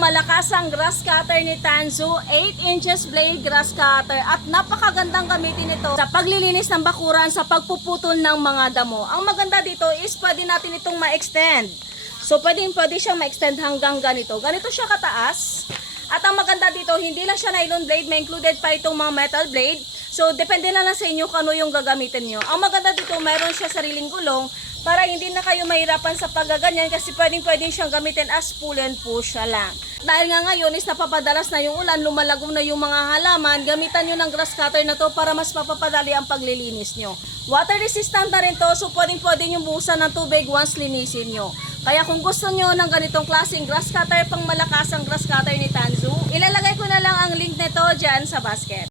malakasang grass cutter ni Tanzu, 8 inches blade grass cutter at napakagandang gamitin ito sa paglilinis ng bakuran sa pagpuputol ng mga damo. Ang maganda dito is pwede natin itong ma-extend. So pwede siyang ma-extend hanggang ganito. Ganito siya kataas. At ang maganda dito, hindi lang siya nylon blade, may included pa itong mga metal blade. So depende na lang sa inyo kung ano yung gagamitin nyo. Ang maganda dito, mayroon siya sariling gulong para hindi na kayo mahirapan sa paggaganyan kasi pwedeng siyang gamitin as pull and push lang. Dahil nga ngayon is napapadalas na yung ulan, lumalagom na yung mga halaman, gamitan nyo ng grass cutter na to para mas mapapadali ang paglilinis nyo. Water resistant na rin to, so pwedeng nyo buhusan ng tubig once linisin nyo. Kaya kung gusto nyo ng ganitong klaseng grass cutter, pang malakasang grass cutter ni Tanzu, ilalagay ko na lang ang link nito dyan sa basket.